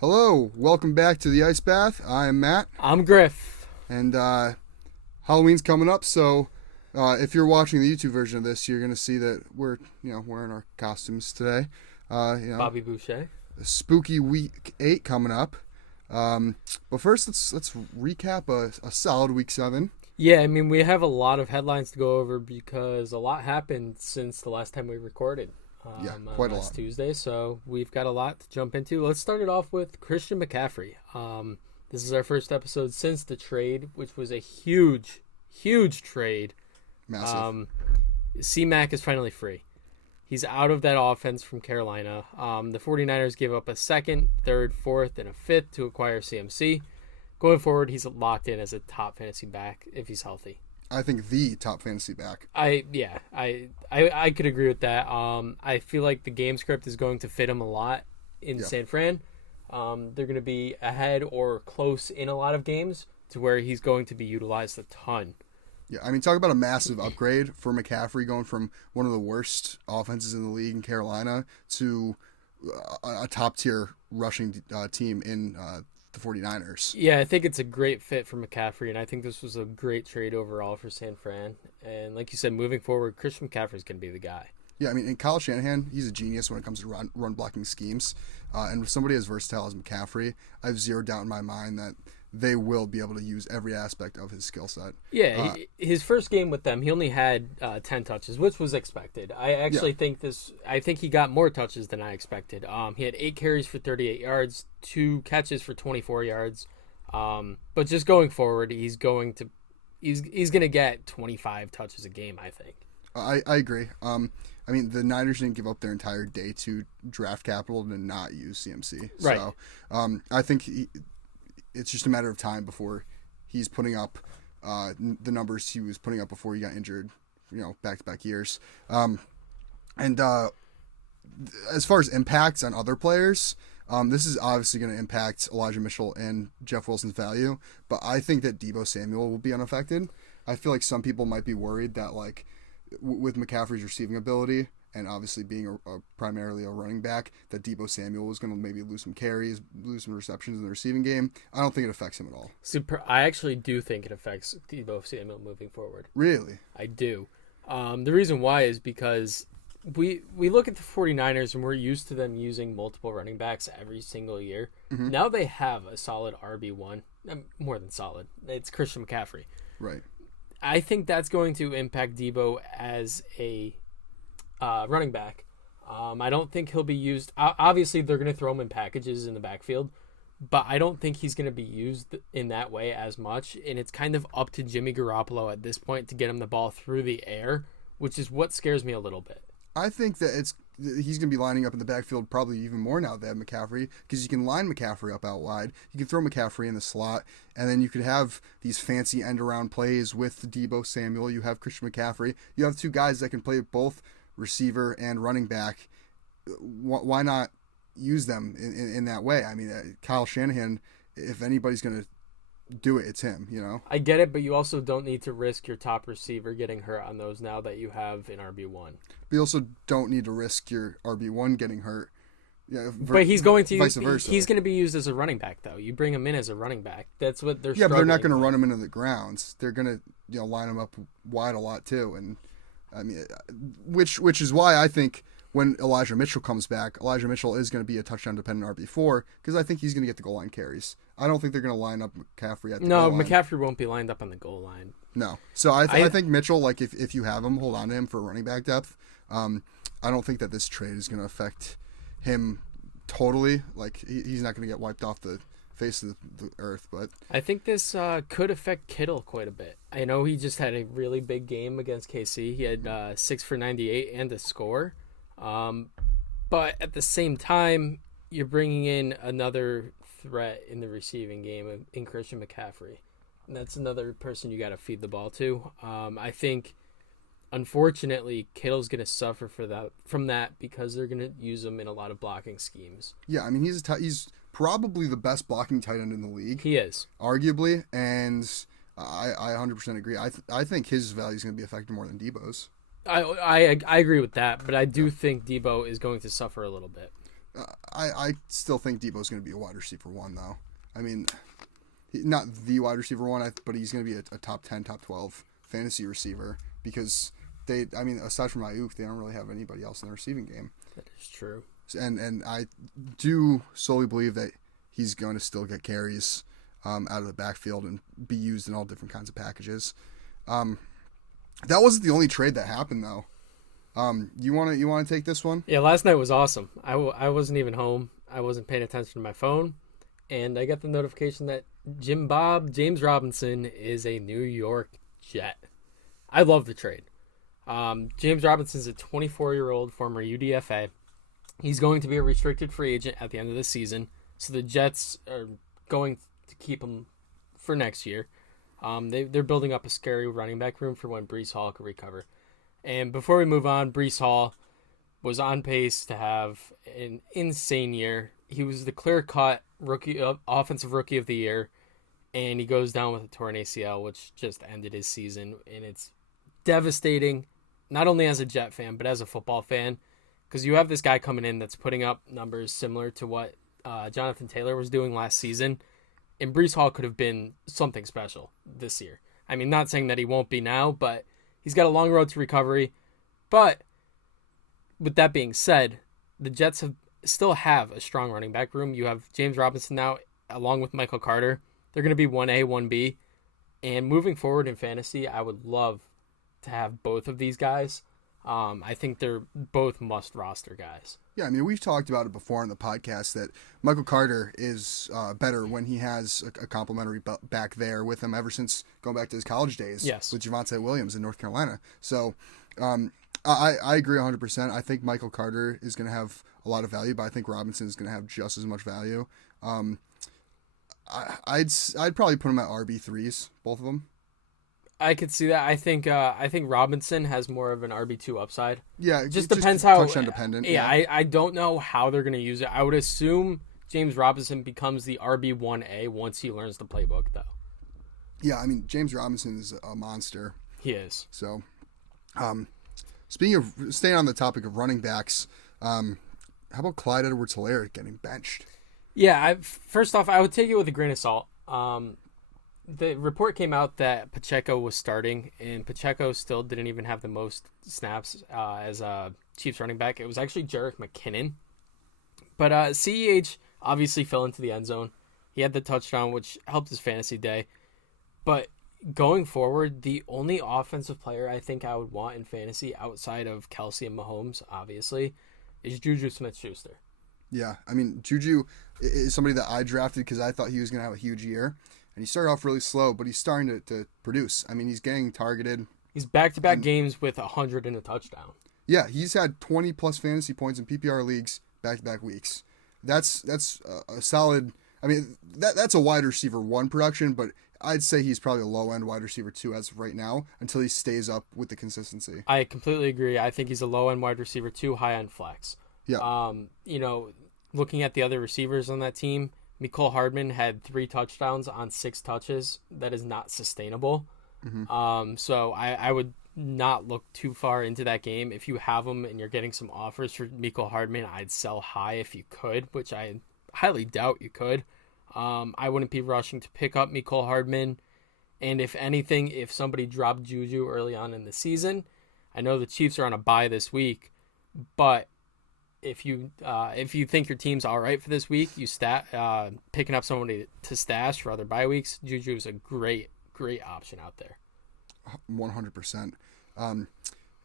Hello, welcome back to the Ice Bath. I am Matt, I'm Griff. and Halloween's coming up. So, if you're watching the YouTube version of this, you're gonna see that we're wearing our costumes today. Bobby Boucher. Spooky week 8 coming up. But first, let's recap a solid week 7. Yeah, I mean, we have a lot of headlines to go over because a lot happened since the last time we recorded. Quite a last lot. Tuesday, so we've got a lot to jump into. Let's start it off with Christian McCaffrey. This is our first episode since the trade, which was a huge trade. Massive. C-Mac is finally free. He's out of that offense from Carolina. The 49ers gave up a second, third, fourth, and a fifth to acquire CMC. Going forward, he's locked in as a top fantasy back if he's healthy. I think the top fantasy back. I could agree with that. I feel like the game script is going to fit him a lot in San Fran. They're going to be ahead or close in a lot of games to where he's going to be utilized a ton. Yeah, I mean, talk about a massive upgrade for McCaffrey going from one of the worst offenses in the league in Carolina to a top-tier rushing team in the 49ers. Yeah, I think it's a great fit for McCaffrey, and I think this was a great trade overall for San Fran. And like you said, moving forward, Christian McCaffrey's going to be the guy. Yeah, I mean, in Kyle Shanahan, he's a genius when it comes to run blocking schemes. And with somebody as versatile as McCaffrey, I have zero doubt in my mind that they will be able to use every aspect of his skill set. Yeah, his first game with them, he only had 10 touches, which was expected. I actually think he got more touches than I expected. He had 8 carries for 38 yards, 2 catches for 24 yards. But just going forward, he's going to get 25 touches a game, I think. I agree. I mean, the Niners didn't give up their entire day to draft capital to not use CMC. Right. So I think it's just a matter of time before he's putting up the numbers he was putting up before he got injured, back-to-back years. And as far as impacts on other players, this is obviously going to impact Elijah Mitchell and Jeff Wilson's value, but I think that Deebo Samuel will be unaffected. I feel like some people might be worried that, like, with McCaffrey's receiving ability and obviously being primarily a running back, that Deebo Samuel was going to maybe lose some carries, lose some receptions in the receiving game. I don't think it affects him at all. I actually do think it affects Deebo Samuel moving forward. Really? I do. The reason why is because we look at the 49ers and we're used to them using multiple running backs every single year. Mm-hmm. Now they have a solid RB1, more than solid. It's Christian McCaffrey. Right. I think that's going to impact Deebo as a running back. I don't think he'll be used. Obviously, they're going to throw him in packages in the backfield, but I don't think he's going to be used in that way as much. And it's kind of up to Jimmy Garoppolo at this point to get him the ball through the air, which is what scares me a little bit. I think that he's going to be lining up in the backfield probably even more now that they have McCaffrey, because you can line McCaffrey up out wide. You can throw McCaffrey in the slot, and then you could have these fancy end-around plays with Deebo Samuel. You have Christian McCaffrey. You have 2 guys that can play both receiver and running back. Why not use them in that way? I mean, Kyle Shanahan, if anybody's going to do it, it's him, I get it, but you also don't need to risk your top receiver getting hurt on those now that you have an RB1. But you also don't need to risk your RB1 getting hurt. Yeah, but he's going to vice versa. He's going to be used as a running back, though. You bring him in as a running back. That's what they're. Yeah, but they're not going to run him into the grounds. They're going to line him up wide a lot too, and I mean, which is why I think when Elijah Mitchell comes back, Elijah Mitchell is going to be a touchdown dependent RB4 because I think he's going to get the goal line carries. I don't think they're going to line up McCaffrey at the goal line. No, McCaffrey won't be lined up on the goal line. No. So I think Mitchell, like if you have him, hold on to him for running back depth. I don't think that this trade is going to affect him totally. Like he's not going to get wiped off the face of the earth, but I think this could affect Kittle quite a bit. I know he just had a really big game against KC. He had 6 for 98 and a score. But at the same time, you're bringing in another threat in the receiving game in Christian McCaffrey. And that's another person you got to feed the ball to. I think, unfortunately, Kittle's going to suffer from that because they're going to use him in a lot of blocking schemes. Yeah, I mean, he's probably the best blocking tight end in the league. He is. Arguably, and I 100% agree. I think his value is going to be affected more than Deebo's. I agree with that, but I do think Deebo is going to suffer a little bit. I still think Debo's going to be a wide receiver 1, though. I mean, not the wide receiver 1, but he's going to be a top 10, top 12 fantasy receiver because aside from Ayuk, they don't really have anybody else in the receiving game. That is true. And I do solely believe that he's going to still get carries out of the backfield and be used in all different kinds of packages. That wasn't the only trade that happened, though. You want to take this one? Yeah, last night was awesome. I wasn't even home. I wasn't paying attention to my phone, and I got the notification that James Robinson is a New York Jet. I love the trade. James Robinson's a 24-year-old former UDFA. He's going to be a restricted free agent at the end of the season, so the Jets are going to keep him for next year. They're building up a scary running back room for when Breece Hall could recover. And before we move on, Breece Hall was on pace to have an insane year. He was the clear-cut offensive rookie of the year, and he goes down with a torn ACL, which just ended his season. And it's devastating, not only as a Jet fan, but as a football fan, because you have this guy coming in that's putting up numbers similar to what Jonathan Taylor was doing last season, and Breece Hall could have been something special this year. I mean, not saying that he won't be now, but he's got a long road to recovery. But with that being said, the Jets still have a strong running back room. You have James Robinson now, along with Michael Carter. They're going to be 1A, 1B. And moving forward in fantasy, I would love to have both of these guys. I think they're both must-roster guys. Yeah, I mean, we've talked about it before on the podcast that Michael Carter is better when he has a complimentary back there with him ever since going back to his college days with Javonte Williams in North Carolina. So I agree 100%. I think Michael Carter is going to have a lot of value, but I think Robinson is going to have just as much value. I'd probably put him at RB3s, both of them. I could see that. I think Robinson has more of an RB2 upside. Yeah, it just depends how touchdown dependent. Yeah, I don't know how they're going to use it. I would assume James Robinson becomes the RB1A once he learns the playbook, though. Yeah, I mean, James Robinson is a monster. He is. So, speaking of staying on the topic of running backs, how about Clyde Edwards-Helaire getting benched? Yeah, first off, I would take it with a grain of salt. The report came out that Pacheco was starting, and Pacheco still didn't even have the most snaps as a Chiefs running back. It was actually Jerick McKinnon. But CEH obviously fell into the end zone. He had the touchdown, which helped his fantasy day. But going forward, the only offensive player I think I would want in fantasy outside of Kelsey and Mahomes, obviously, is Juju Smith-Schuster. Yeah, I mean, Juju is somebody that I drafted because I thought he was going to have a huge year. And he started off really slow, but he's starting to produce. I mean, he's getting targeted. He's back-to-back games with 100 and a touchdown. Yeah, he's had 20-plus fantasy points in PPR leagues back-to-back weeks. That's a solid. I mean, that's a wide receiver 1 production, but I'd say he's probably a low-end wide receiver 2 as of right now until he stays up with the consistency. I completely agree. I think he's a low-end wide receiver 2, high-end flex. Yeah. Looking at the other receivers on that team, Mecole Hardman had 3 touchdowns on 6 touches. That is not sustainable. Mm-hmm. So I would not look too far into that game. If you have them and you're getting some offers for Mecole Hardman, I'd sell high if you could, which I highly doubt you could. I wouldn't be rushing to pick up Mecole Hardman. And if anything, if somebody dropped Juju early on in the season, I know the Chiefs are on a bye this week, but if you think your team's all right for this week, picking up somebody to stash for other bye weeks, Juju is a great option out there. 100%.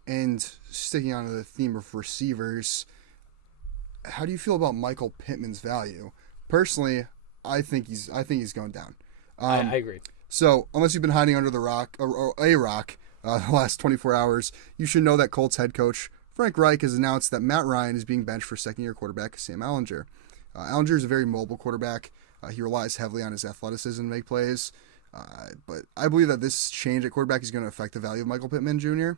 And sticking on to the theme of receivers, how do you feel about Michael Pittman's value? Personally, I think he's going down. I agree. So unless you've been hiding under the rock or a rock the last 24 hours, you should know that Colts head coach Frank Reich has announced that Matt Ryan is being benched for second-year quarterback Sam Ehlinger. Ehlinger is a very mobile quarterback. He relies heavily on his athleticism to make plays. But I believe that this change at quarterback is going to affect the value of Michael Pittman Jr.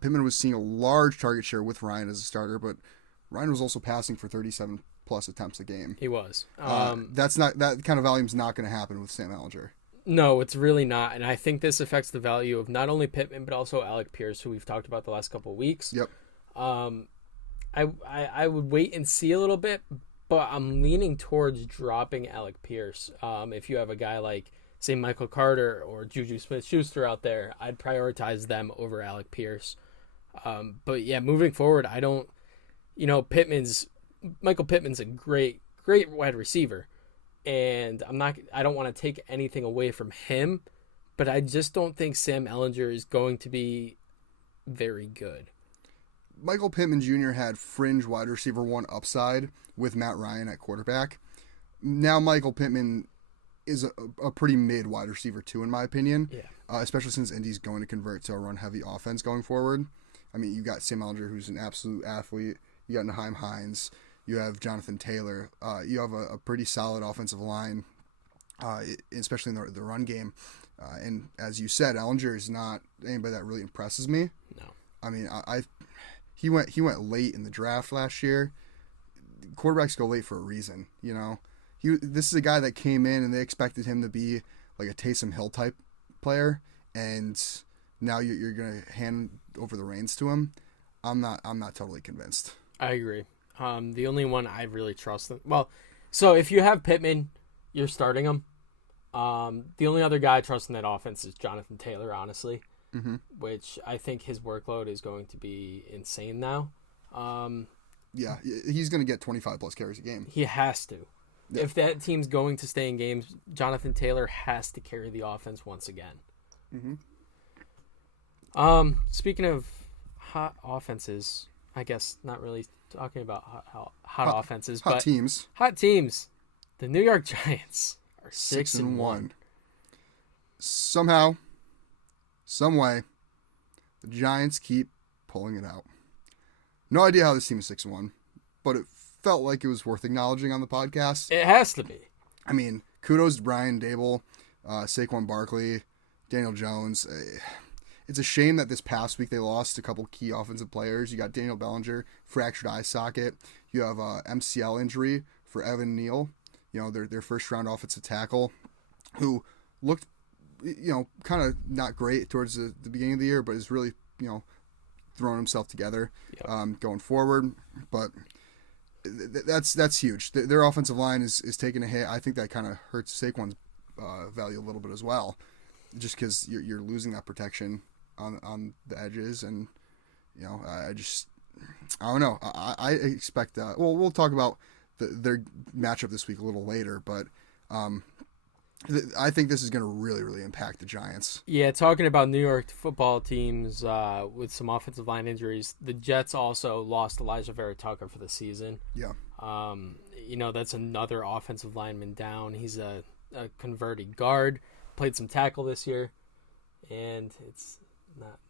Pittman was seeing a large target share with Ryan as a starter, but Ryan was also passing for 37-plus attempts a game. He was. That kind of volume is not going to happen with Sam Ehlinger. No, it's really not. And I think this affects the value of not only Pittman, but also Alec Pierce, who we've talked about the last couple of weeks. Yep. I would wait and see a little bit, but I'm leaning towards dropping Alec Pierce. If you have a guy like, say, Michael Carter or Juju Smith-Schuster out there, I'd prioritize them over Alec Pierce. But yeah, moving forward, I don't, Michael Pittman's a great wide receiver, and I don't want to take anything away from him, but I just don't think Sam Ehlinger is going to be very good. Michael Pittman Jr. had fringe wide receiver 1 upside with Matt Ryan at quarterback. Now Michael Pittman is a pretty mid wide receiver 2 in my opinion, especially since Indy's going to convert to a run-heavy offense going forward. I mean, you got Sam Ehlinger, who's an absolute athlete. You got Naheem Hines. You have Jonathan Taylor. You have a pretty solid offensive line, especially in the run game. And as you said, Ehlinger is not anybody that really impresses me. No. I mean, he went late in the draft last year. Quarterbacks go late for a reason, This is a guy that came in and they expected him to be like a Taysom Hill type player, and now you're gonna hand over the reins to him. I'm not totally convinced. I agree. The only one I really trust them. Well, so if you have Pittman, you're starting him. The only other guy I trust in that offense is Jonathan Taylor, honestly, which I think his workload is going to be insane now. Yeah, he's going to get 25 plus carries a game. He has to. Yeah. If that team's going to stay in games, Jonathan Taylor has to carry the offense once again. Speaking of hot offenses, I guess not really talking about hot offenses, but teams. Hot teams. The New York Giants are 6-1. Somehow, some way, the Giants keep pulling it out. No idea how this team is 6-1, but it felt like it was worth acknowledging on the podcast. It has to be. I mean, kudos to Brian Dable, Saquon Barkley, Daniel Jones. It's a shame that this past week they lost a couple key offensive players. You got Daniel Bellinger, fractured eye socket. You have a MCL injury for Evan Neal, their first round offensive tackle, who looked, kind of not great towards the beginning of the year, but is really, throwing himself together going forward. But that's huge. Their offensive line is taking a hit. I think that kind of hurts Saquon's value a little bit as well, just because you're losing that protection on the edges. And I don't know. I expect we'll talk about their matchup this week a little later, but I think this is going to really, really impact the Giants. Yeah, talking about New York football teams with some offensive line injuries, the Jets also lost Elijah Vera Tucker for the season. Yeah. That's another offensive lineman down. He's a converted guard, played some tackle this year, and it's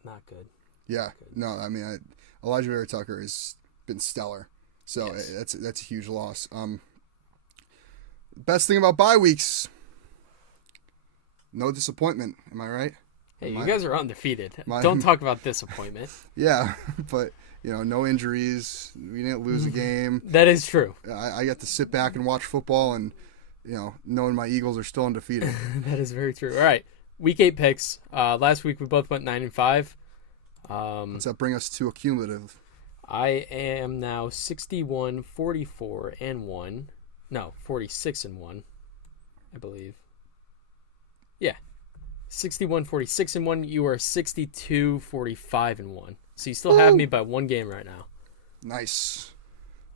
not good. Yeah. Good. No, I mean, Elijah Vera Tucker has been stellar, so yes. That's a huge loss. Best thing about bye weeks. No disappointment. Am I right? Hey, you guys are undefeated. Don't talk about disappointment. Yeah, but, no injuries. We didn't lose a game. That is true. I got to sit back and watch football and, knowing my Eagles are still undefeated. That is very true. All right. Week 8 picks. Last week we both went 9-5. Does that bring us to a cumulative? I am now 61-44-1. No, 46-1, I believe. Yeah. 61-46-1. You are 62-45-1. So you still have me by one game right now. Nice.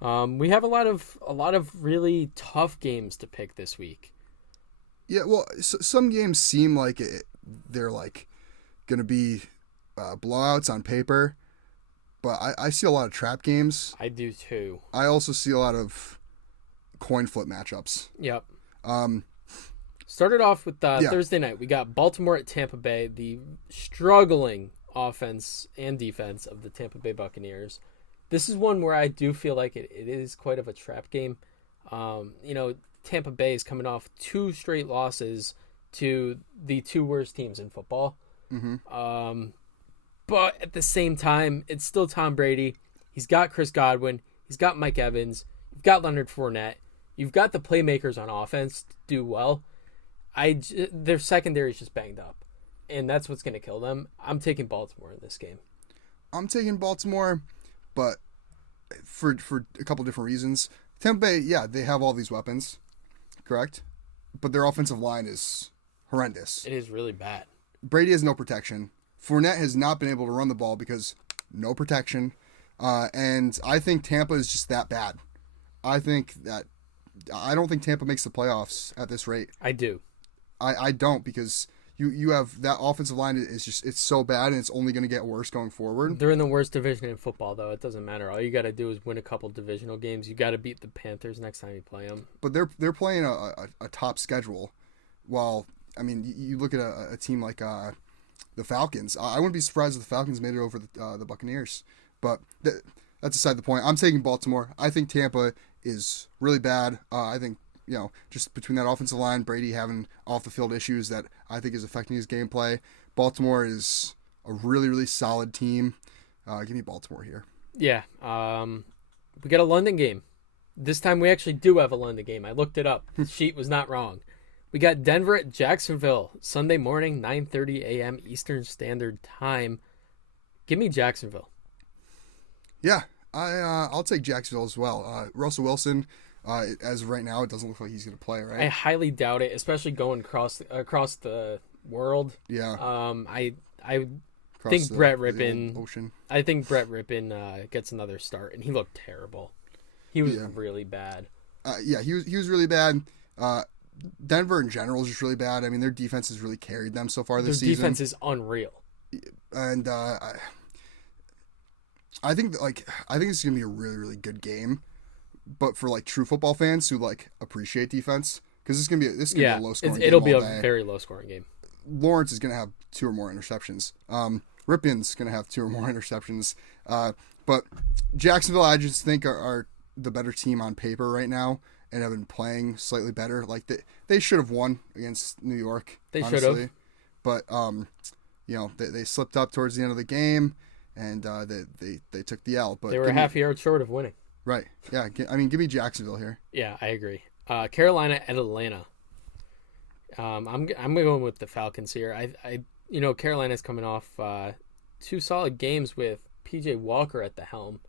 We have a lot of really tough games to pick this week. Yeah, well, some games seem like they're like going to be blowouts on paper, but I see a lot of trap games. I do too. I also see a lot of coin flip matchups. Yep. Started off with Yeah. Thursday night. We got Baltimore at Tampa Bay, the struggling offense and defense of the Tampa Bay Buccaneers. This is one where I do feel like it is quite of a trap game. Tampa Bay is coming off 2 straight losses to the 2 worst teams in football. Mm-hmm. But at the same time, it's still Tom Brady. He's got Chris Godwin. He's got Mike Evans. You've got Leonard Fournette. You've got the playmakers on offense to do well. Their secondary is just banged up, and that's what's going to kill them. I'm taking Baltimore in this game. I'm taking Baltimore, but for a couple different reasons. Tampa Bay, yeah, they have all these weapons, correct? But their offensive line is horrendous. It is really bad. Brady has no protection. Fournette has not been able to run the ball because no protection. And I think Tampa is just that bad. I don't think Tampa makes the playoffs at this rate. I do. I don't, because you have that offensive line is just, it's so bad, and it's only going to get worse going forward. They're in the worst division in football, though. It doesn't matter. All you got to do is win a couple divisional games. You got to beat the Panthers next time you play them. But they're playing a top schedule. While, I mean, you look at a team like the Falcons. I wouldn't be surprised if the Falcons made it over the Buccaneers. But that's aside the point. I'm taking Baltimore. I think Tampa is really bad. I think, just between that offensive line, Brady having off-the-field issues that I think is affecting his gameplay. Baltimore is a really, really solid team. Give me Baltimore here. Yeah. We got a London game. This time we actually do have a London game. I looked it up. The sheet was not wrong. We got Denver at Jacksonville, Sunday morning, 9:30 a.m. Eastern Standard Time. Give me Jacksonville. Yeah, I'll take Jacksonville as well. Russell Wilson, as of right now, it doesn't look like he's going to play, right? I highly doubt it, especially going across the world. Yeah. I think Brett Rippon. Ocean. I think Brett Rippon gets another start, and he looked terrible. He was really bad. Yeah, he was really bad. Denver in general is just really bad. I mean, their defense has really carried them so far this season. Their defense is unreal. And I think it's gonna be a really, really good game, but for like true football fans who like appreciate defense, because this is gonna be a low scoring game. It'll be a very low scoring game. Lawrence is gonna have 2 or more interceptions. Rippon's gonna have 2 or more interceptions. But Jacksonville, I just think are the better team on paper right now, and have been playing slightly better. Like they should have won against New York. They should have. But they slipped up towards the end of the game, and they took the L. But they were a half yard short of winning. Right. Yeah. I mean, give me Jacksonville here. Yeah, I agree. Carolina at Atlanta. I'm going with the Falcons here. Carolina's coming off 2 solid games with PJ Walker at the helm.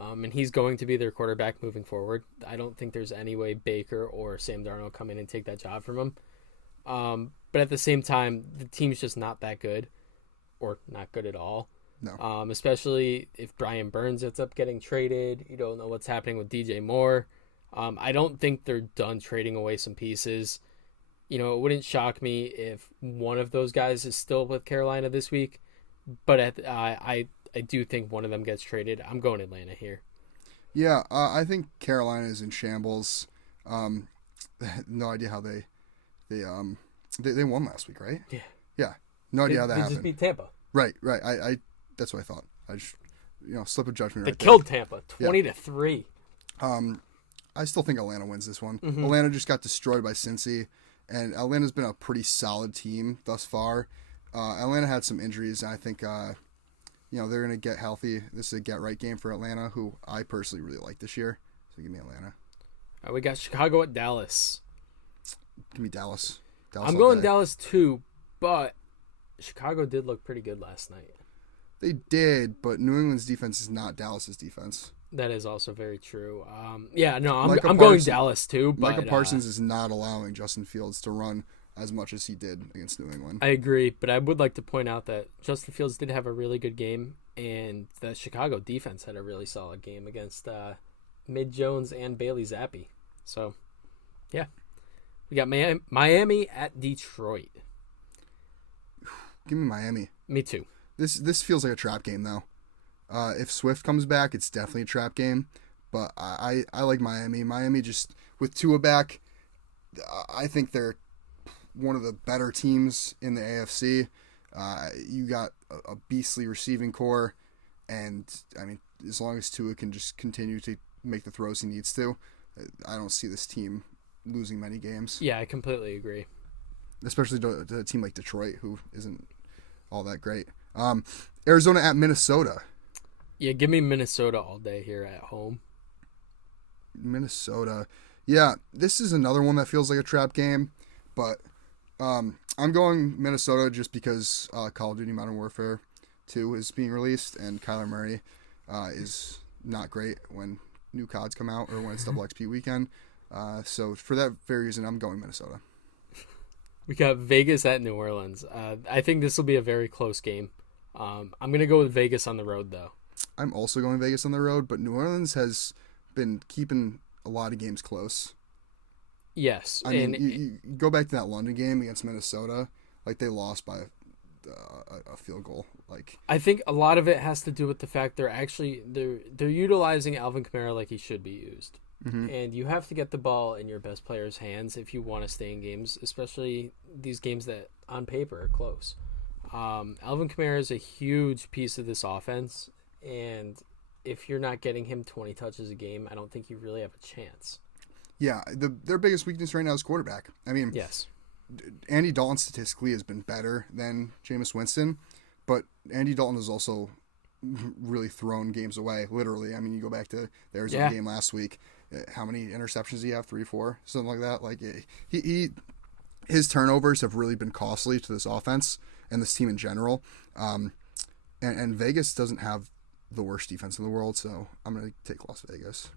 And he's going to be their quarterback moving forward. I don't think there's any way Baker or Sam Darnold come in and take that job from him. But at the same time, the team's just not that good, or not good at all. No. Especially if Brian Burns ends up getting traded. You don't know what's happening with DJ Moore. I don't think they're done trading away some pieces. It wouldn't shock me if one of those guys is still with Carolina this week. But I do think one of them gets traded. I'm going Atlanta here. Yeah, I think Carolina is in shambles. No idea how they won last week, right? Yeah. Yeah. No idea how that happened. They just beat Tampa. Right. I that's what I thought. I just slip of judgment. They right killed there. Tampa 20-3. I still think Atlanta wins this one. Mm-hmm. Atlanta just got destroyed by Cincy, and Atlanta's been a pretty solid team thus far. Atlanta had some injuries, and I think they're going to get healthy. This is a get-right game for Atlanta, who I personally really like this year. So give me Atlanta. We got Chicago at Dallas. Give me Dallas. I'm going Dallas too, but Chicago did look pretty good last night. They did, but New England's defense is not Dallas's defense. That is also very true. I'm going Dallas too. But Micah Parsons is not allowing Justin Fields to run as much as he did against New England. I agree, but I would like to point out that Justin Fields did have a really good game, and the Chicago defense had a really solid game against Mid Jones and Bailey Zappi. So, yeah. We got Miami at Detroit. Give me Miami. Me too. This feels like a trap game, though. If Swift comes back, it's definitely a trap game. But I like Miami. Miami just, with Tua back, I think they're one of the better teams in the AFC. You got a beastly receiving core. And, I mean, as long as Tua can just continue to make the throws he needs to, I don't see this team losing many games. Yeah, I completely agree. Especially to a team like Detroit, who isn't all that great. Arizona at Minnesota. Yeah, give me Minnesota all day here at home. Minnesota. Yeah, this is another one that feels like a trap game, but I'm going Minnesota just because Call of Duty Modern Warfare 2 is being released, and Kyler Murray is not great when new CODs come out or when it's double XP weekend. So for that very reason, I'm going Minnesota. We got Vegas at New Orleans. I think this will be a very close game. I'm going to go with Vegas on the road, though. I'm also going Vegas on the road, but New Orleans has been keeping a lot of games close. Yes. I mean, you go back to that London game against Minnesota, like they lost by a field goal. Like I think a lot of it has to do with the fact they're utilizing Alvin Kamara like he should be used. Mm-hmm. And you have to get the ball in your best player's hands if you want to stay in games, especially these games that on paper are close. Alvin Kamara is a huge piece of this offense, and if you're not getting him 20 touches a game, I don't think you really have a chance. Yeah, their biggest weakness right now is quarterback. I mean, yes, Andy Dalton statistically has been better than Jameis Winston, but Andy Dalton has also really thrown games away, literally. I mean, you go back to the Arizona game last week. How many interceptions did he have? 3, 4, something like that. Like his turnovers have really been costly to this offense and this team in general. And Vegas doesn't have the worst defense in the world, so I'm going to take Las Vegas.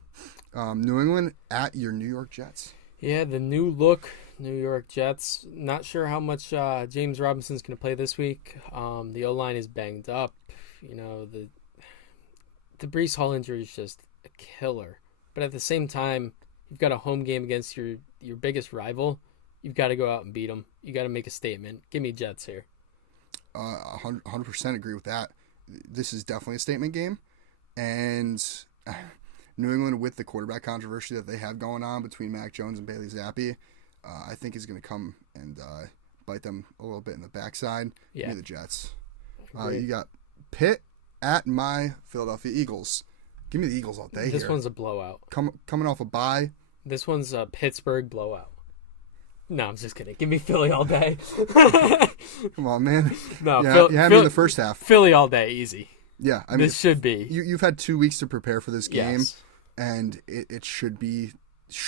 New England at your New York Jets. Yeah, the new look New York Jets. Not sure how much James Robinson's going to play this week. The O-line is banged up. You know, the Breece Hall injury is just a killer. But at the same time, you've got a home game against your biggest rival. You've got to go out and beat them. You got to make a statement. Give me Jets here. 100% agree with that. This is definitely a statement game. And New England, with the quarterback controversy that they have going on between Mac Jones and Bailey Zappi, I think is going to come and bite them a little bit in the backside. Yeah. Give me the Jets. You got Pitt at my Philadelphia Eagles. Give me the Eagles all day This here. one's a blowout. Coming off a bye. This one's a Pittsburgh blowout. No, I'm just kidding. Give me Philly all day. Come on, man. No, you had me in the first half. Philly all day, easy. Yeah, I mean, this should be. You've had 2 weeks to prepare for this game, Yes. and it should be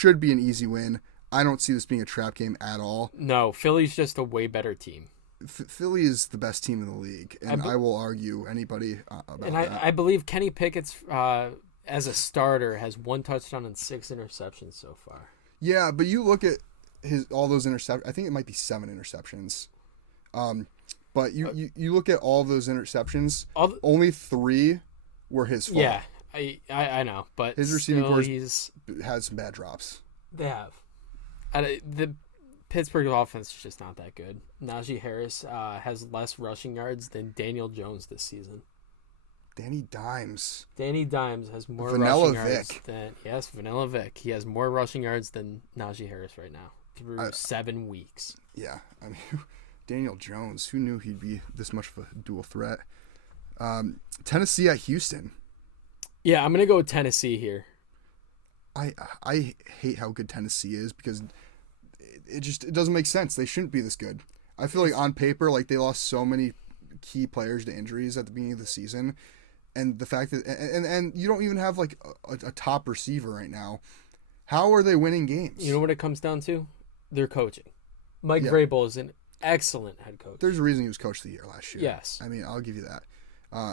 an easy win. I don't see this being a trap game at all. No, Philly's just a way better team. Philly is the best team in the league, and I will argue anybody about that. And I believe Kenny Pickett's as a starter has 1 touchdown and 6 interceptions so far. Yeah, but you look at all those interceptions. I think it might be 7 interceptions. But you look at all of those interceptions. Only 3 were his fault. Yeah, I know, but his receiving core has some bad drops. They have. The Pittsburgh offense is just not that good. Najee Harris has less rushing yards than Daniel Jones this season. Danny Dimes has more Vanilla rushing yards Vic. than Vanilla Vic. He has more rushing yards than Najee Harris right now through 7 weeks. Yeah, I mean, Daniel Jones. Who knew he'd be this much of a dual threat? Tennessee at Houston. Yeah, I'm gonna go with Tennessee here. I hate how good Tennessee is because it doesn't make sense. They shouldn't be this good. I feel like on paper, like they lost so many key players to injuries at the beginning of the season, and the fact that and you don't even have like a top receiver right now. How are they winning games? You know what it comes down to? Their coaching. Mike Vrabel is an excellent head coach. There's a reason he was coach of the year last year. Yes. I mean, I'll give you that.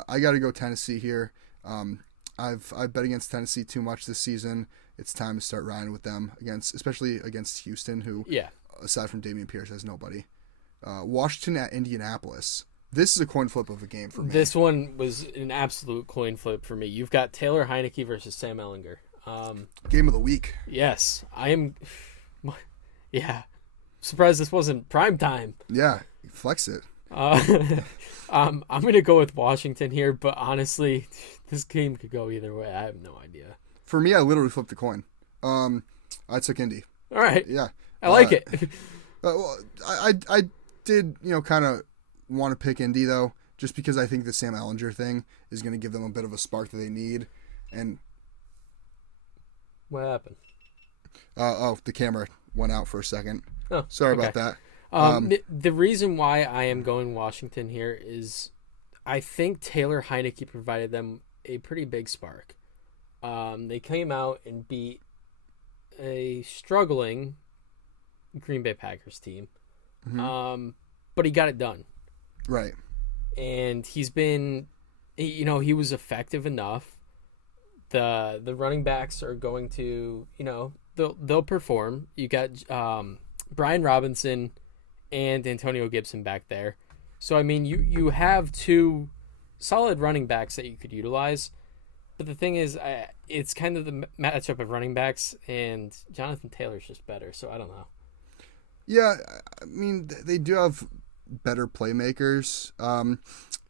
I got to go Tennessee here. I've bet against Tennessee too much this season. It's time to start riding with them especially against Houston, who aside from Dameon Pierce has nobody. Washington at Indianapolis. This is a coin flip of a game for me. This one was an absolute coin flip for me. You've got Taylor Heineke versus Sam Ehlinger. Game of the week. Yes, I am. Yeah, surprised this wasn't prime time. Yeah, flex it. I'm gonna go with Washington here, but honestly, this game could go either way. I have no idea. For me, I literally flipped the coin. I took Indy. All right. Yeah, I like it. Well, I did kind of want to pick Indy though, just because I think the Sam Ehlinger thing is going to give them a bit of a spark that they need. And what happened? The camera went out for a second. Oh, sorry about that. The reason why I am going Washington here is I think Taylor Heineke provided them a pretty big spark. They came out and beat a struggling Green Bay Packers team. Mm-hmm. But he got it done. Right. And he's been, he was effective enough, the running backs are going to, they'll perform. You got Brian Robinson and Antonio Gibson back there. So, I mean, you have two solid running backs that you could utilize. But the thing is, it's kind of the matchup of running backs, and Jonathan Taylor's just better. So, I don't know. Yeah, I mean, they do have better playmakers,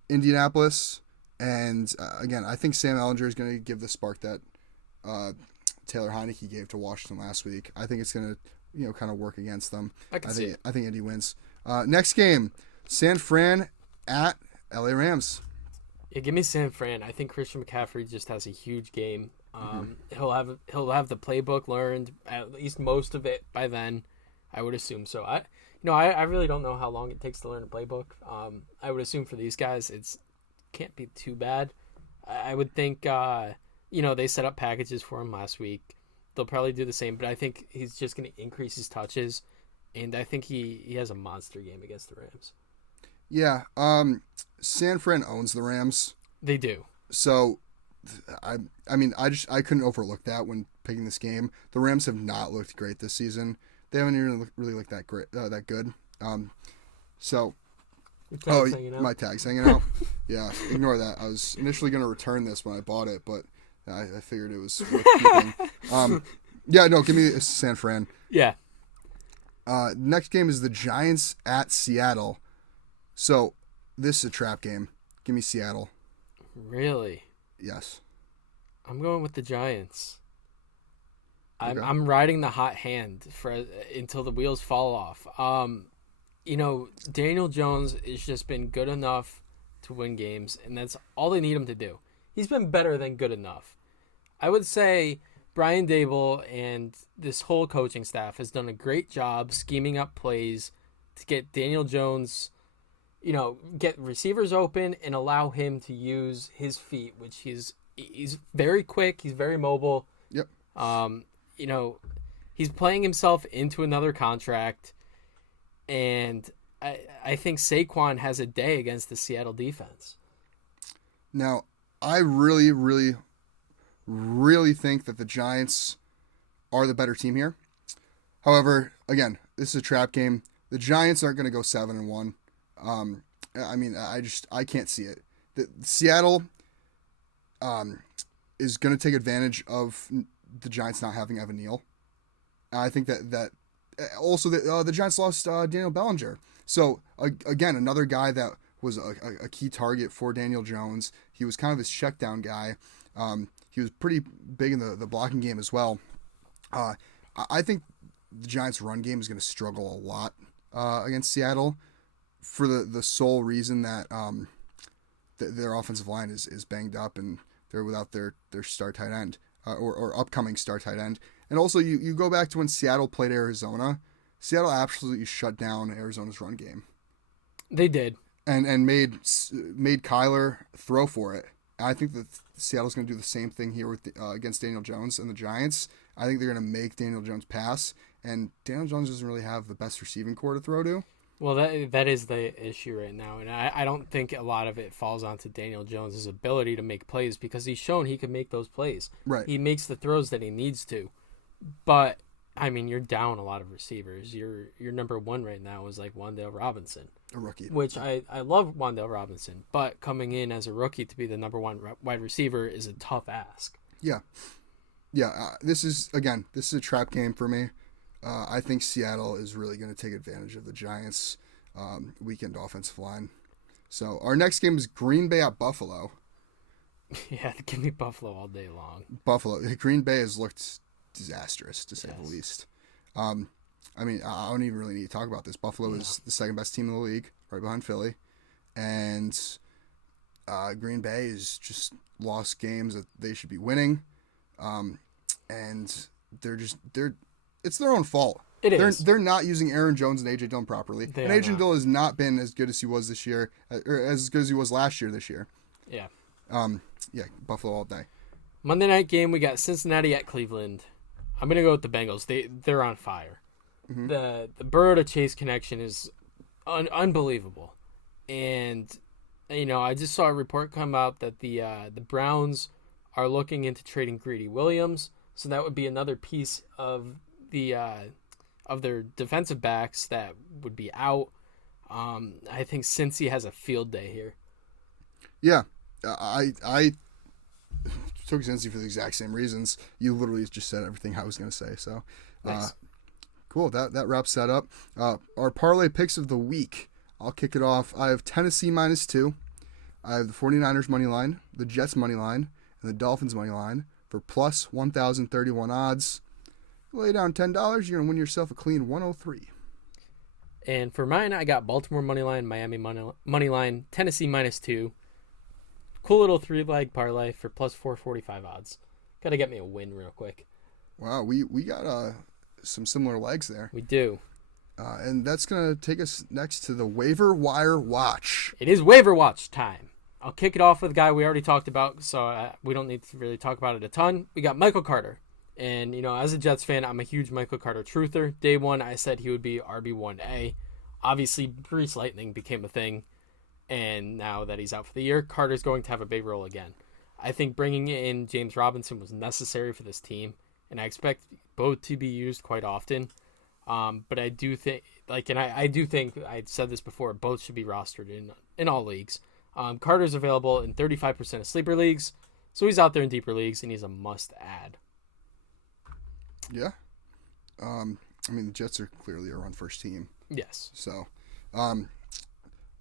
Indianapolis. And, again, I think Sam Ehlinger is going to give the spark that Taylor Heineke gave to Washington last week. I think it's going to, kind of work against them. I think Indy wins. Next game, San Fran at LA Rams. Yeah, give me San Fran. I think Christian McCaffrey just has a huge game. He'll have the playbook learned, at least most of it by then, I would assume. So I really don't know how long it takes to learn a playbook. I would assume for these guys it's can't be too bad. I would think they set up packages for him last week. They'll probably do the same, but I think he's just going to increase his touches, and I think he has a monster game against the Rams. Yeah, San Fran owns the Rams. They do. So, I couldn't overlook that when picking this game. The Rams have not looked great this season. They haven't even really looked that great, that good. My tag's hanging out. Yeah, ignore that. I was initially going to return this when I bought it, but I figured it was worth keeping. Give me San Fran. Yeah. Next game is the Giants at Seattle. So, this is a trap game. Give me Seattle. Really? Yes. I'm going with the Giants. Okay. I'm riding the hot hand until the wheels fall off. Daniel Jones has just been good enough to win games, and that's all they need him to do. He's been better than good enough. I would say Brian Dable and this whole coaching staff has done a great job scheming up plays to get Daniel Jones, get receivers open and allow him to use his feet, which he's very quick, he's very mobile. Yep. He's playing himself into another contract, and I think Saquon has a day against the Seattle defense. Now, I really, really, really think that the Giants are the better team here. However, again, this is a trap game. The Giants aren't going to go 7-1. I can't see it. Seattle is going to take advantage of the Giants not having Evan Neal. I think that also the Giants lost Daniel Bellinger. So again, another guy that was a key target for Daniel Jones. He was kind of his check down guy. He was pretty big in the blocking game as well. I think the Giants' run game is going to struggle a lot against Seattle for the sole reason that their offensive line is banged up and they're without their star tight end or upcoming star tight end. And also, you go back to when Seattle played Arizona. Seattle absolutely shut down Arizona's run game. They did. And made Kyler throw for it. And I think that Seattle's going to do the same thing here with against Daniel Jones and the Giants. I think they're going to make Daniel Jones pass. And Daniel Jones doesn't really have the best receiving core to throw to. Well, that is the issue right now. And I don't think a lot of it falls onto Daniel Jones' ability to make plays because he's shown he can make those plays. Right. He makes the throws that he needs to. But, you're down a lot of receivers. Your number one right now is like Wan'Dale Robinson. A rookie. Which I love Wan'Dale Robinson. But coming in as a rookie to be the number one wide receiver is a tough ask. Yeah. Yeah. This is a trap game for me. I think Seattle is really going to take advantage of the Giants' weakened offensive line. So our next game is Green Bay at Buffalo. Yeah, give me Buffalo all day long. Buffalo. Green Bay has looked disastrous, to say the least. I don't even really need to talk about this. Buffalo is the second best team in the league, right behind Philly. And Green Bay has just lost games that they should be winning. And it's their own fault. It is. They're not using Aaron Jones and A.J. Dillon properly. And A.J. Dillon has not been as good as he was this year, or as good as he was last year this year. Yeah. Buffalo all day. Monday night game, we got Cincinnati at Cleveland. I'm going to go with the Bengals. They're on fire. Mm-hmm. The Burrow to Chase connection is unbelievable. And, I just saw a report come out that the Browns are looking into trading Greedy Williams. So that would be another piece of the of their defensive backs that would be out. I think Cincy has a field day here. Yeah, I took Cincy for the exact same reasons. You literally just said everything I was going to say. So, Nice. Cool. That wraps that up. Our parlay picks of the week. I'll kick it off. I have Tennessee -2. I have the 49ers money line, the Jets money line, and the Dolphins money line for plus 1,031 odds. Lay down $10, you're going to win yourself a clean 103. And for mine, I got Baltimore money line, Miami money line, Tennessee -2. Cool little 3-leg parlay for plus 445 odds. Got to get me a win real quick. Wow, we got some similar legs there. We do. And that's going to take us next to the Waiver Wire Watch. It is waiver watch time. I'll kick it off with a guy we already talked about, so we don't need to really talk about it a ton. We got Michael Carter. And, as a Jets fan, I'm a huge Michael Carter truther. Day one, I said he would be RB1A. Obviously, Breece Lightning became a thing. And now that he's out for the year, Carter's going to have a big role again. I think bringing in James Robinson was necessary for this team. And I expect both to be used quite often. But I do think, I do think, I said this before, both should be rostered in all leagues. Carter's available in 35% of sleeper leagues. So he's out there in deeper leagues, and he's a must-add. Yeah. The Jets are clearly a run-first team. Yes. So,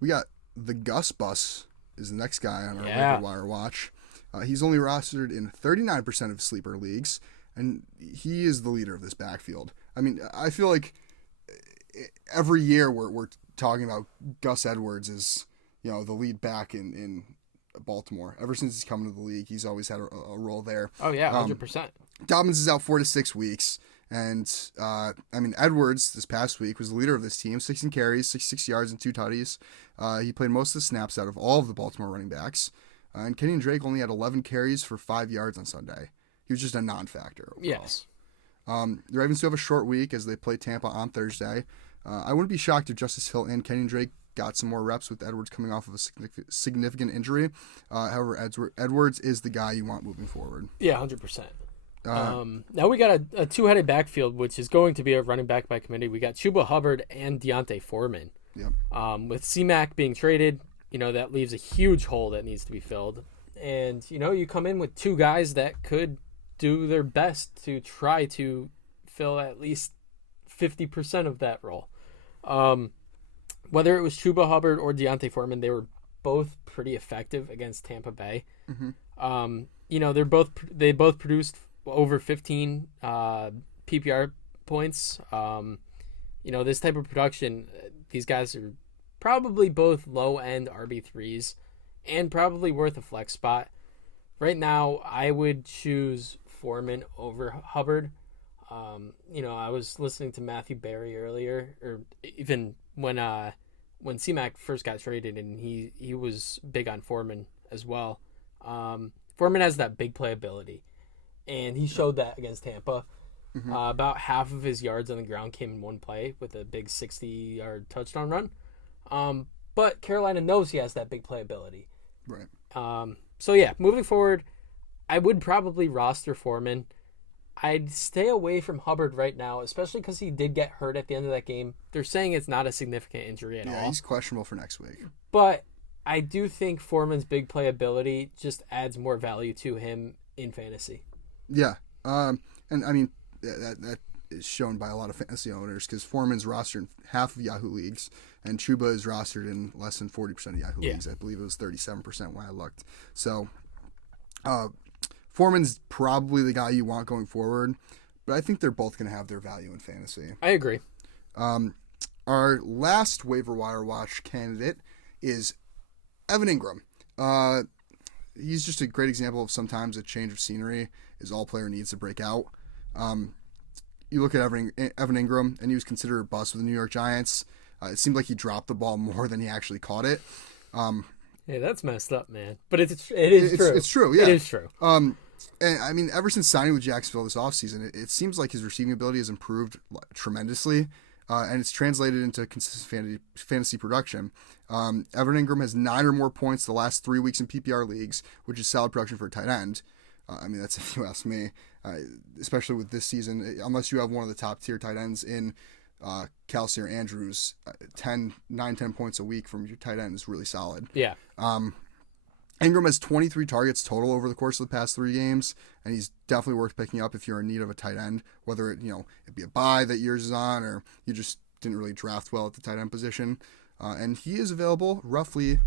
we got the Gus Bus is the next guy on our Waiver Wire watch. He's only rostered in 39% of sleeper leagues, and he is the leader of this backfield. I feel like every year we're talking about Gus Edwards as, the lead back in Baltimore. Ever since he's come into the league, he's always had a role there. Oh, yeah, 100%. Dobbins is out 4 to 6 weeks. And, Edwards this past week was the leader of this team, 16 carries, 66 yards, and 2 tutties. He played most of the snaps out of all of the Baltimore running backs. And Kenyon Drake only had 11 carries for 5 yards on Sunday. He was just a non-factor overall. Yes. The Ravens still have a short week as they play Tampa on Thursday. I wouldn't be shocked if Justice Hill and Kenyon Drake got some more reps with Edwards coming off of a significant injury. However, Edwards is the guy you want moving forward. Yeah, 100%. Now we got a two-headed backfield, which is going to be a running back by committee. We got Chuba Hubbard and Deontay Foreman. Yep. With C-Mac being traded, that leaves a huge hole that needs to be filled. And, you come in with two guys that could do their best to try to fill at least 50% of that role. Whether it was Chuba Hubbard or Deontay Foreman, they were both pretty effective against Tampa Bay. Mm-hmm. They both produced over 15 PPR points. This type of production, these guys are probably both low-end RB3s and probably worth a flex spot. Right now, I would choose Foreman over Hubbard. I was listening to Matthew Berry earlier, or even when C-Mac first got traded, and he was big on Foreman as well. Foreman has that big playability, and he showed that against Tampa. Mm-hmm. About half of his yards on the ground came in one play with a big 60-yard touchdown run. But Carolina knows he has that big playability. Right. Moving forward, I would probably roster Foreman. I'd stay away from Hubbard right now, especially because he did get hurt at the end of that game. They're saying it's not a significant injury at all. Yeah, he's questionable for next week. But I do think Foreman's big playability just adds more value to him in fantasy. Yeah. That is shown by a lot of fantasy owners because Foreman's rostered in half of Yahoo leagues, and Chuba is rostered in less than 40% of Yahoo leagues. I believe it was 37% when I looked. So, Foreman's probably the guy you want going forward, but I think they're both going to have their value in fantasy. I agree. Our last waiver wire watch candidate is Evan Ingram. He's just a great example of sometimes a change of scenery is all player needs to break out. You look at Evan Ingram, and he was considered a bust with the New York Giants. It seemed like he dropped the ball more than he actually caught it. Yeah, that's messed up, man. But it is true. It's true, yeah. It is true. And ever since signing with Jacksonville this offseason, it seems like his receiving ability has improved tremendously, and it's translated into consistent fantasy production. Evan Ingram has 9 or more points the last 3 weeks in PPR leagues, which is solid production for a tight end. I mean, that's if you ask me, especially with this season, unless you have one of the top tier tight ends in Kelsey or Andrews, 10 points a week from your tight end is really solid. Yeah. Ingram has 23 targets total over the course of the past 3 games, and he's definitely worth picking up if you're in need of a tight end, whether it be a bye that yours is on, or you just didn't really draft well at the tight end position. And he is available roughly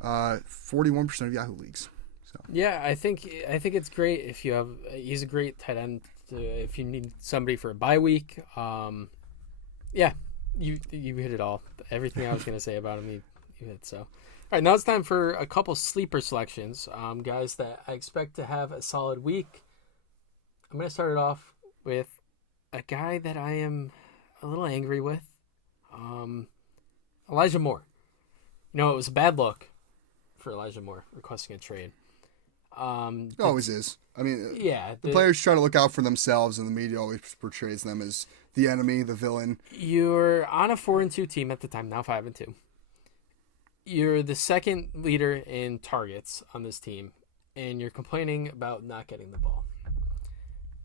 41% of Yahoo leagues. So yeah, I think it's great if you have. He's a great tight end if you need somebody for a bye week. Yeah, you hit it all. Everything I was gonna say about him, you hit. So, all right, now it's time for a couple sleeper selections. Guys that I expect to have a solid week. I'm gonna start it off with a guy that I am a little angry with. Elijah Moore. It was a bad look for Elijah Moore requesting a trade. It always is. I mean, yeah, the players try to look out for themselves, and the media always portrays them as the enemy, the villain. You're on a 4-2 team at the time, now 5-2. You're the second leader in targets on this team, and you're complaining about not getting the ball.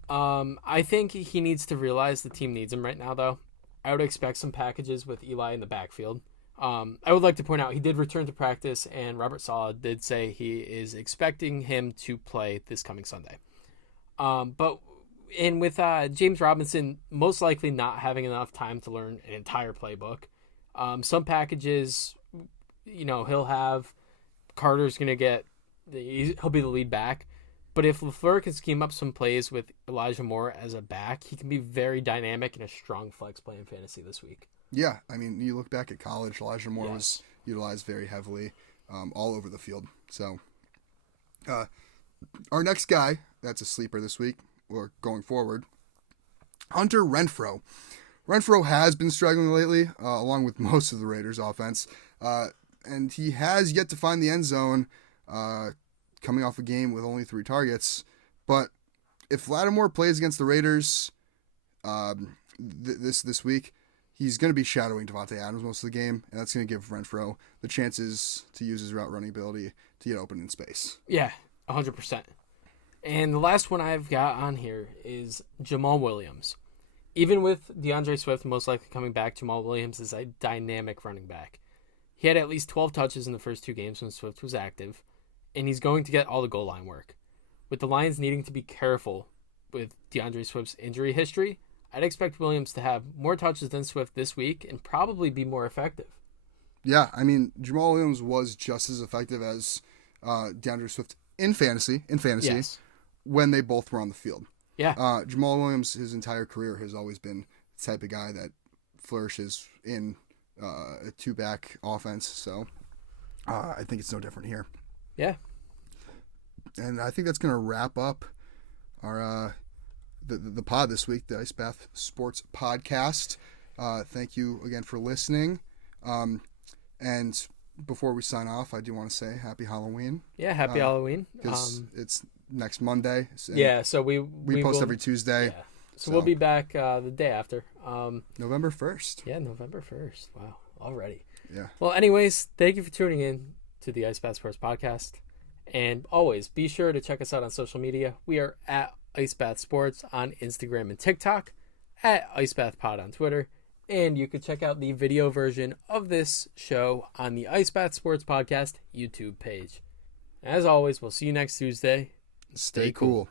I think he needs to realize the team needs him right now, though. I would expect some packages with Eli in the backfield. I would like to point out he did return to practice, and Robert Saleh did say he is expecting him to play this coming Sunday. But with James Robinson most likely not having enough time to learn an entire playbook, some packages, he'll have Carter's going to he'll be the lead back. But if LaFleur can scheme up some plays with Elijah Moore as a back, he can be very dynamic and a strong flex play in fantasy this week. Yeah, I mean, you look back at college, Elijah Moore was utilized very heavily all over the field. So our next guy, that's a sleeper this week, or going forward, Hunter Renfrow. Renfrow has been struggling lately, along with most of the Raiders' offense, and he has yet to find the end zone coming off a game with only 3 targets. But if Lattimore plays against the Raiders this week, he's going to be shadowing Devontae Adams most of the game, and that's going to give Renfrow the chances to use his route running ability to get open in space. Yeah, 100%. And the last one I've got on here is Jamal Williams. Even with DeAndre Swift most likely coming back, Jamal Williams is a dynamic running back. He had at least 12 touches in the first 2 games when Swift was active, and he's going to get all the goal line work. With the Lions needing to be careful with DeAndre Swift's injury history, I'd expect Williams to have more touches than Swift this week and probably be more effective. Yeah, I mean, Jamal Williams was just as effective as DeAndre Swift in fantasy yes, when they both were on the field. Yeah. Jamal Williams, his entire career, has always been the type of guy that flourishes in a 2-back offense. So I think it's no different here. Yeah. And I think that's going to wrap up our the pod this week, the Ice Bath Sports Podcast. Thank you again for listening. And before we sign off, I do want to say Happy Halloween. Yeah, Happy Halloween. Because it's next Monday. Yeah, so we post every Tuesday. Yeah. So we'll be back the day after. November 1st. Yeah, November 1st. Wow, already. Yeah. Well, anyways, thank you for tuning in to the Ice Bath Sports Podcast. And always be sure to check us out on social media. We are at Ice Bath Sports on Instagram and TikTok, at Ice Bath Pod on Twitter, and you can check out the video version of this show on the Ice Bath Sports Podcast YouTube page. As always, we'll see you next Tuesday. Stay cool.